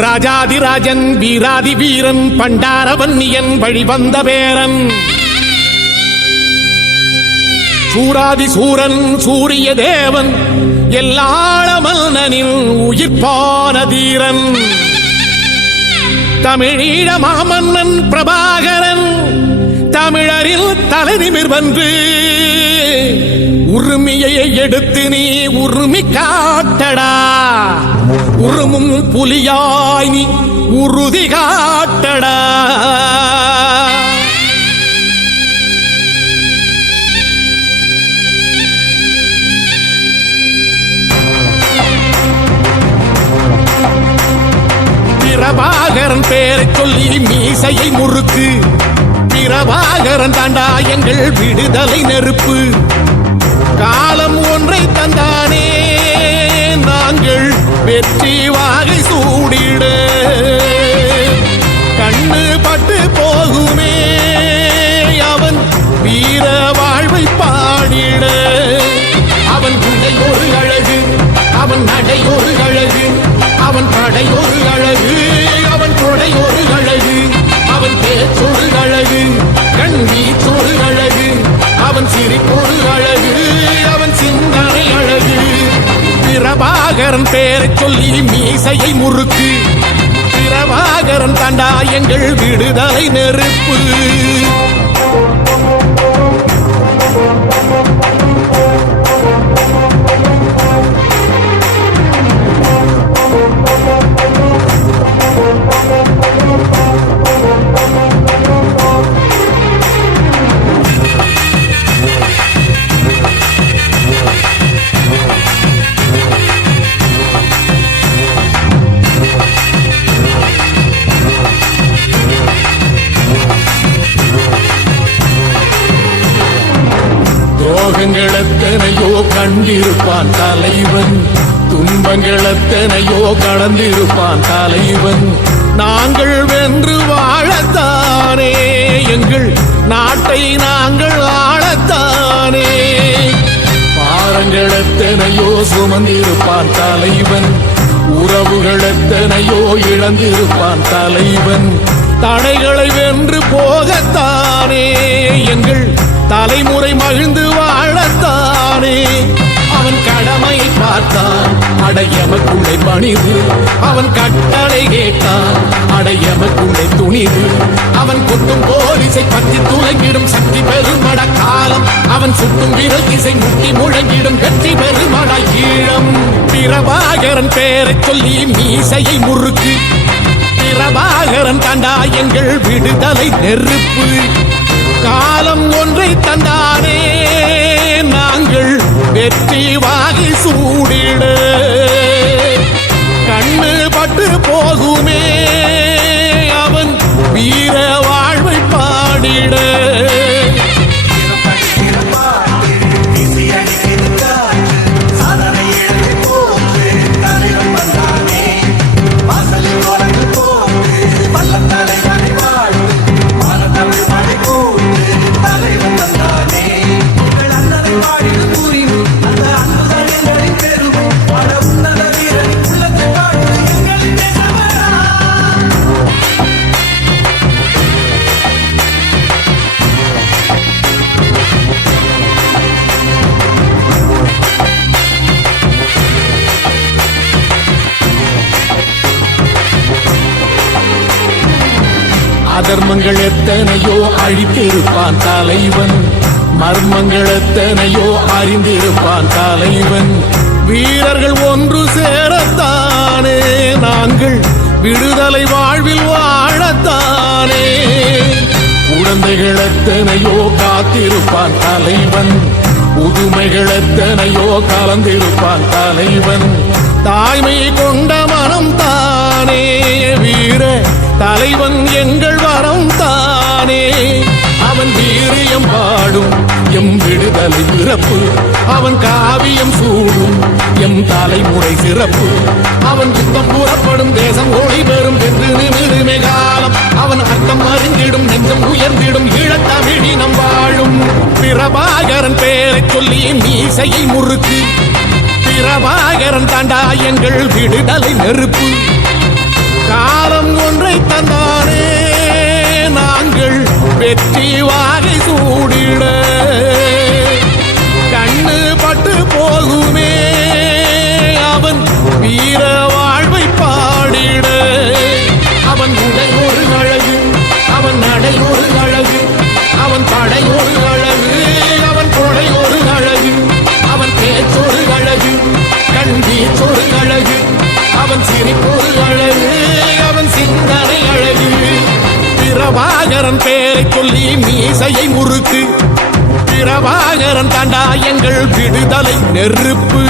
ராஜாதிராஜன் வீராதி வீரன் பண்டாரவன்னியன் வழிவந்த பேரன் சூராதி சூரன் சூரிய தேவன் எல்லாள மன்னனின் உயிர்ப்பான தீரன் தமிழீழ மாமன்னன் பிரபாகரன் தமிழரில் தலைநிமிர் வந்து உரிமையை எடுத்து நீ உரிமை காட்டடா உருமும் புலியாய் நீ உறுதி காட்டடா பிரபாகரன் பேரை சொல்லி மீசையை முறுக்கு பிரபாகரன் தாண்டா எங்கள் விடுதலை நெருப்பு காலம் ஒன்றை தந்தானே நாங்கள் வெற்றி வாகை சூடிட கண்ணு பட்டு போகுமே அவன் வீர வாழ்வை பாடிட அவன் குடை ஒரு அழகு அவன் நடை ஒரு அழகு அவன் படை ஒரு அழகு அவன் கொடை ஒரு அழகு அவன் பேச்சொரு அழகு கண் வீச்சொரு அழகு அவன் சிரிப்பொரு அழகு அவன் சிந்தனை அழகு பிரபாகரன் பேரை சொல்லி மீசையை முறுக்கு பிரபாகரன் தாண்டா எங்கள் விடுதலை நெருப்பு துன்பங்களெத்தனையோ கண்டிருப்பான் தலைவன் துன்பங்களெத்தனையோ கடந்திருப்பான் தலைவன் நாங்கள் வென்று வாழத்தானே எங்கள் நாட்டை நாங்கள் ஆளத்தானே பாரங்களெத்தனையோ சுமந்திருப்பான் தலைவன் உறவுகளெத்தனையோ இழந்திருப்பான் தலைவன் தடைகளை வென்று போகத்தானே எங்கள் தலைமுறை மகிழ்ந்து வாழத்தானே அவன் கடமை பார்த்தான் அடையமக்குள்ளே பணிவு அவன் கட்டளை கேட்டான் அடையமக்குள்ளே துணிவு அவன் குத்தும் போலீசை பற்றி துளைங்கிடும் சக்தி பெருமட காலம் அவன் சுட்டும் விரல் திசை முட்டி முழங்கிடும் கட்சி பெருமட ஈழம் பிரபாகரன் பேரை சொல்லி மீசையை முறுக்கு பிரபாகரன் தாண்டா எங்கள் விடுதலை நெருப்பு காலம் ஒன்றை தந்தானே நாங்கள் வெற்றி வாகை சூடிட கண்ணு பட்டு போகுமே அவன் வீர வாழ்வை பாடிட அதர்மங்கள் எத்தனையோ அழித்திருப்பான் தலைவன் மர்மங்கள் எத்தனையோ அறிந்திருப்பான் தலைவன் வீரர்கள் ஒன்று சேரத்தானே நாங்கள் விடுதலை வாழ்வில் வாழத்தானே குழந்தைகள் எத்தனையோ காத்திருப்பான் தலைவன் புதுமைகள் எத்தனையோ கலந்திருப்பான் தலைவன் தாய்மை கொண்ட மனம் தானே வீர தலைவன் எங்கள் வரம் தானே அவன் வீரியம் பாடும் எம் விடுதலை பிறப்பு அவன் காவியம் சூடும் எம் தலைமுறை சிறப்பு அவன் யுத்தம் கூறப்படும் தேசம் ஒளி பெறும் என்று நிமிருமே காலம் அவன் அர்த்தம் அறிந்திடும் நெஞ்சம் உயர்ந்திடும் ஈழத்தமிழினம் வாழும் பிரபாகரன் பேரை சொல்லி மீசையை முறுக்கு பிரபாகரன் தாண்டா எங்கள் விடுதலை நெருப்பு வீர வாழ்வை பாடிட. அவன் உடை ஒரு அழகு, அவன் நடை ஒரு அழகு, அவன் படை ஒரு அழகு, அவன் கொடை ஒரு அழகு, அவன் பேச்சொரு அழகு, கண் வீச்சொரு அழகு, அவன் சிரிப்பொரு அழகு, அவன் சிந்தனை அழகு. பிரபாகரன் பேரை சொல்லி மீசையை முறுக்கு, பிரபாகரன் தாண்டா எங்கள் விடுதலை நெருப்பு.